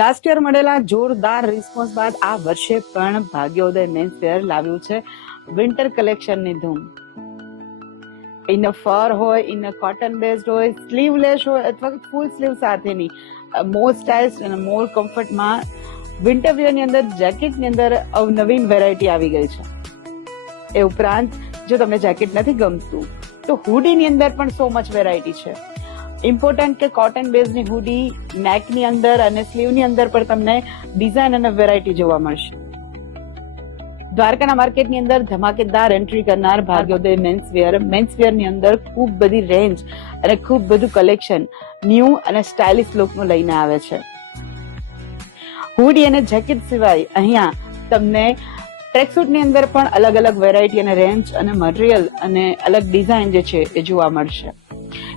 Last year મળેલા જોરદાર response બાદ આ વર્ષે પણ ભાગ્યોદય મેન્સ વેર લાવ્યું છે વિન્ટર કલેક્શનની ધૂમ. ઇન ફર હોય, ઇન કોટન બેઝડ હોય, સ્લીવલેસ હોય અથવા ફૂલ સ્લીવ સાથેની મોર સ્ટાઇલ્સ અને મોર કમ્ફર્ટમાં વિન્ટર વેરની અંદર જેકેટની અંદર અવનવીન વેરાયટી આવી ગઈ છે. એ ઉપરાંત જો તમને જેકેટ નથી ગમતું તો હુડીની અંદર પણ સો મચ વેરાયટી છે. ઇમ્પોર્ટન્ટ કે કોટન બેઝની હુડી નેકની અંદર અને સ્લીવની અંદર પણ તમને ડિઝાઇન અને વેરાયટી જોવા મળશે. દ્વારકાના માર્કેટની અંદર ધમાકેદાર એન્ટ્રી કરનાર ભાગ્યોદય મેન્સ વેરની અંદર ખૂબ બધી રેન્જ અને ખૂબ બધું કલેક્શન ન્યૂ અને સ્ટાઇલિશ લુકનું લઈને આવે છે. હુડી અને જેકેટ સિવાય અહીંયા તમને ટ્રેકસૂટની અંદર પણ અલગ અલગ વેરાયટી અને રેન્જ અને મટીરિયલ અને અલગ ડિઝાઇન જે છે એ જોવા મળશે.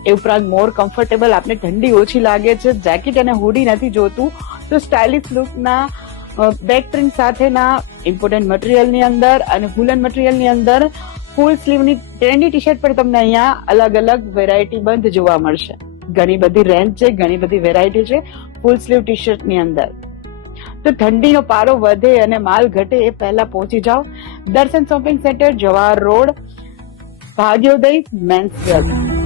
એ ઉપરાંત મોર કમ્ફર્ટેબલ, આપને ઠંડી ઓછી લાગે છે, જેકેટ અને હુડી નથી જોતું તો સ્ટાઇલિશ લુકના બેક પ્રિન્ટ સાથેના ઇમ્પોર્ટન્ટ મટીરિયલની અંદર અને વુલન મટીરિયલની અંદર ફૂલ સ્લીવની ટ્રેન્ડી ટી શર્ટ પણ તમને અહીંયા અલગ અલગ વેરાયટી બંધ જોવા મળશે. ઘણી બધી રેન્જ છે, ઘણી બધી વેરાયટી છે ફૂલ સ્લીવ ટી શર્ટની અંદર. તો ઠંડીનો પારો વધે અને માલ ઘટે એ પહેલા પહોંચી જાઓ Darshan shopping centre, Jawahar road, Bhagyoday men's વેર.